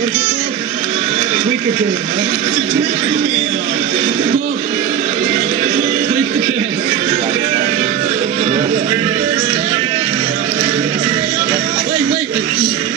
What's it called? Tweaker can, right? It's a tweaker can. Called Tweak the Can. Wait.